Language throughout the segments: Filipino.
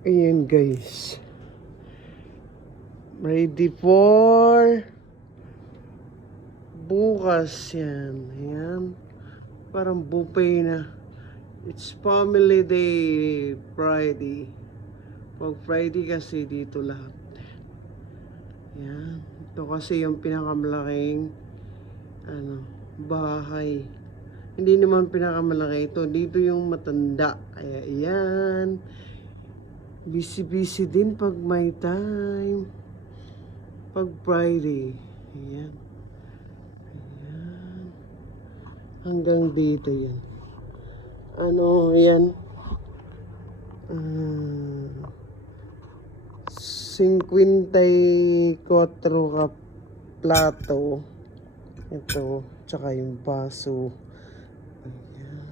Ayan guys. Ready for bukas yan. Ayan. Parang buffet na. It's family day Friday. Pag Friday kasi dito lahat. Ayan. Ito kasi yung pinakamalaking ano, bahay. Hindi naman pinakamalaki ito. Dito yung matanda. Ayan. Ayan. Busy-busy din pag may time. Pag Friday. Ayan. Ayan. Hanggang dito yan. Ano, yan. Ah, 54 ka plato. Ito. Tsaka yung baso. Ayan.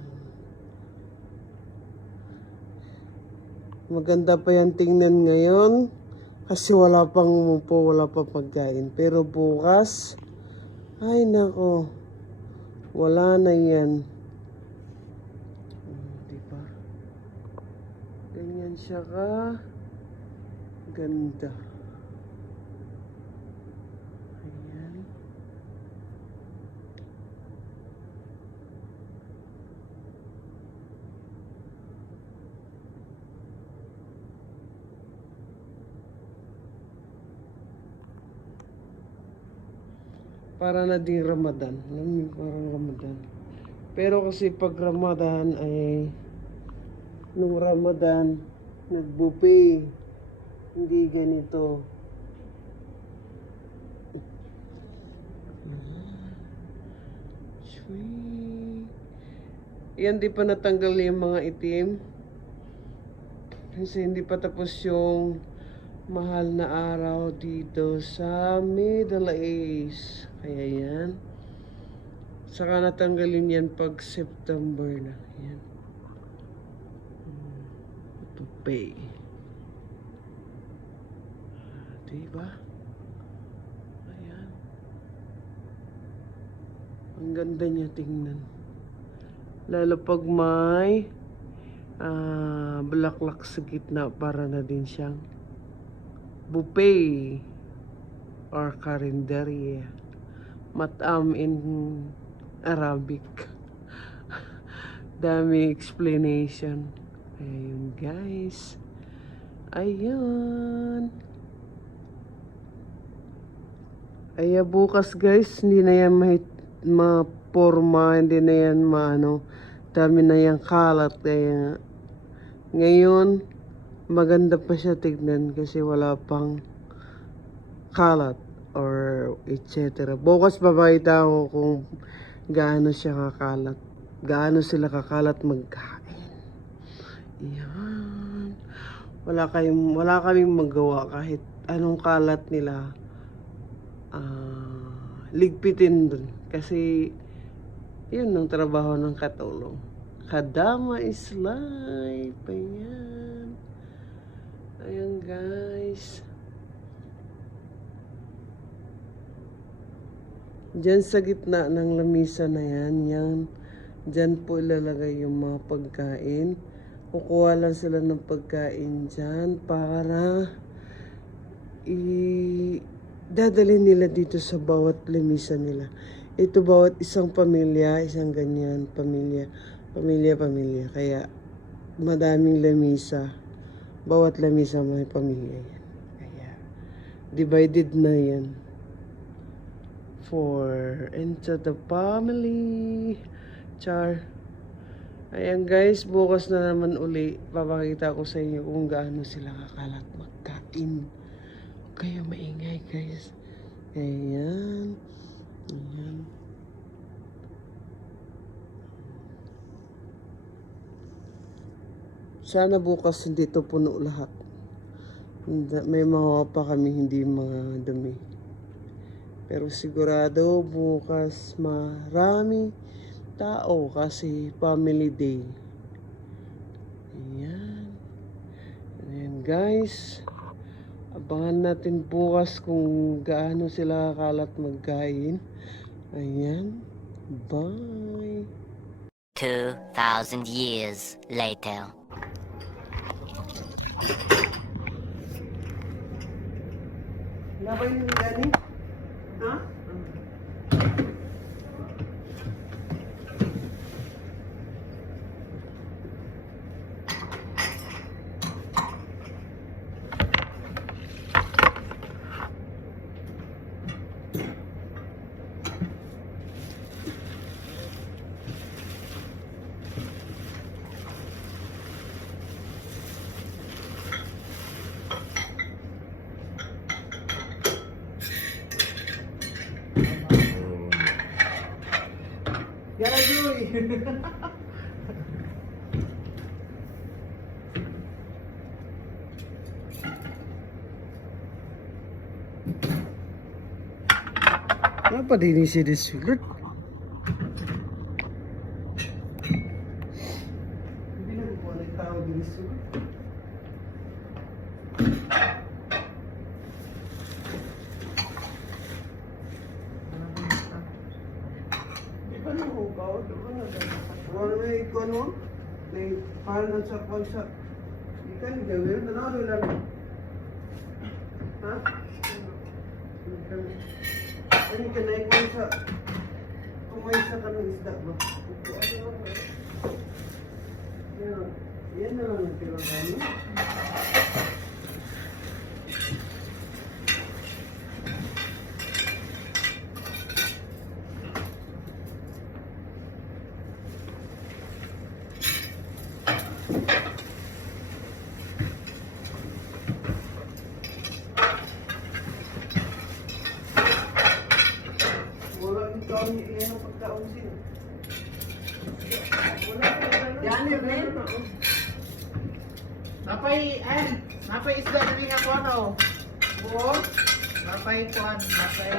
Maganda pa yan tingnan ngayon. Kasi wala pang umupo, wala pa pagkain. Pero bukas, ay nako, wala na yan. Hmm, diba? Ganyan siya ka. Ganda. Ayan. Para na din Ramadan. Alam niyo, parang Ramadan. Pero kasi pag Ramadan ay nung Ramadan nagbuffet. Hindi ganito. Sweet. Yan di pa natanggal yung mga itim. Kasi hindi pa tapos yung mahal na araw dito sa Middle East. Kaya yan. Saka natanggalin yan pag September na. Yan. To pay. Ah, Diba? Ayan. Ang ganda niya tingnan. Lalo pag may ah, bulaklak sa gitna para na din siyang buffet or karinderya. Matam in Arabic. Dami explanation. Ayun guys. Ayun. Ay bukas guys, hindi na yan mahit, maporma, hindi na yan maano. Dami na yan kalat. Kaya ngayon, maganda pa siya tignan kasi wala pang kalat or etc. Bukas babakita ko kung gaano siya kakalat. Gaano sila kakalat magkain. Yan. Wala kayong wala kaming magawa kahit anong kalat nila. ah, ligpitin dun. Kasi yun ang trabaho ng katulong. Kadama is life. Ayan. Ayan guys. Diyan sa gitna ng lamisa na yan, yan, diyan po ilalagay yung mga pagkain. Kukuha lang sila ng pagkain dyan para i dadalhin nila dito sa bawat lamisa nila. Ito bawat isang pamilya, isang ganyan pamilya, pamilya, pamilya. Kaya madaming lamisa. Bawat lamisa may pamilya yan. Kaya divided na yan for into the family. Char. Ayan guys, bukas na naman uli. Papakita ko sa inyo kung gaano sila kakalat magkain. Huwag kayo maingay guys. Ayan. Ayan. Sana bukas hindi to puno lahat. May mga pa kami hindi mga dumi. Pero sigurado bukas marami tao kasi family day. Ayan. Ayan guys. Abangan natin bukas kung gaano sila kalat magkain. Ayan. Bye. 2,000 years later. Wala Nabay ni Dani? Ha? Yara Joy! Apa din siya disulat? Hindi na ko na tao din sulat. Di ba nang hukaw? Di ba na Wala na ikaw no? May pahanan sa pagsa. Di ka ni gawin. Tanaw lang. Ha? Ano ka na ikaw sa... Kumay sa kanong isda ba? Yan. Yan na lang ang pinagano. Wala yung taon ang na. Yan yun, eh. Napay, ay, napay isda na rin ako ano. Buong? Napay kuan, napay,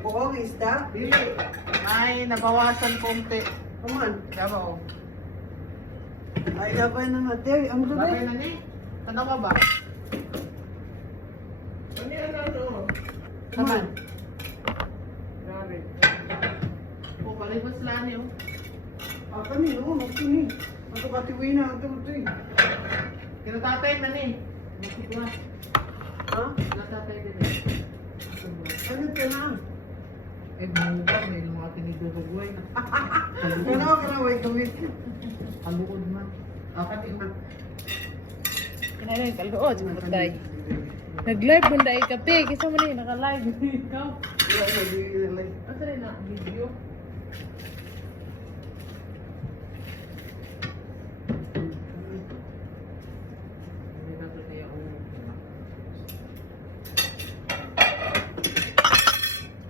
Buong isda? dili. Ay, nabawasan konti. Come on. Yabaw. Ay, labay na natin. Ang Napay gabi. na ni. Tanawa ba? Ano yan ano? Taman. Grabe. O, palibas lang yun. Ah, kami, oo, magkini. Ang kapatiwi na, ang tumutoy. Kinatatay na ni. Masikwa. Ha? Kinatatay din eh. Ano ka na? Eh, buka, may mga tinidurugway. Ano ka na, way gawin? Kaluod man. Akat man. Kailangan kaluod, matay. Nag-live man dahil kape, kisa mo na yun, naka-live. Ikaw? Wala na. Asa rin na, video? Oh, piya man nila ko. Okay na lang plato. Okay na plato. Okay lang plato. Ano na ikot?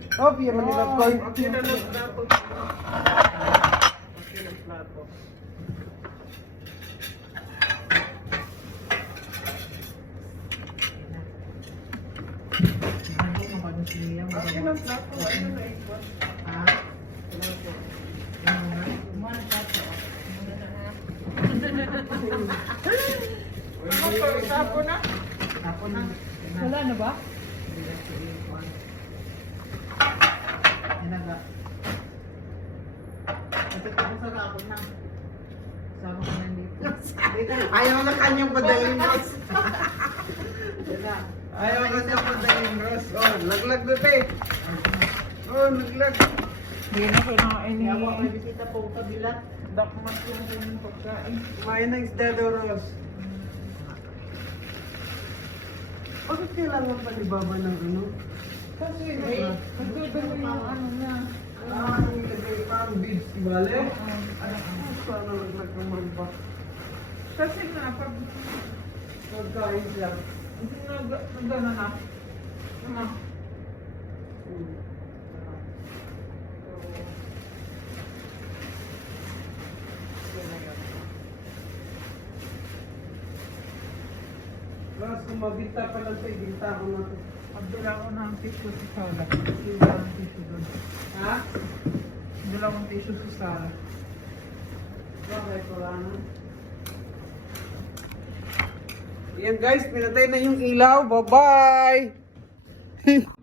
Sapo na. Sapo na. Wala na ba? Inaga. Ito ko sa kapon na. Sama ko na dito. Ayaw na kanyang padaling Ross. Ayaw na kanyang padaling Ross. Oh, laglag na te. Oh, laglag. Hindi na kinain Kaya mo may bisita po sa bilat. Dakmas yung kanyang pagkain. Kumain ng isda daw, Ross. Bakit kailangan pa ni Baba ng ano? Kasi, nagbibil mo yung ano na. Ah, ang ilagay parang beads, di bale? Ano, sana laglag ng magba. Kasi nga, pag Pagkain siya. hindi na, nagana na. Ano? Hmm. Ross, kung mabita pa lang sa ibinta ko na to. Pagdala ko ng tissue sa sala. Pagdala ng tissue doon. Ha? Pagdala ko ng tissue sa sala. Bakit wala na? Yan guys, pinatay na yung ilaw. Bye-bye!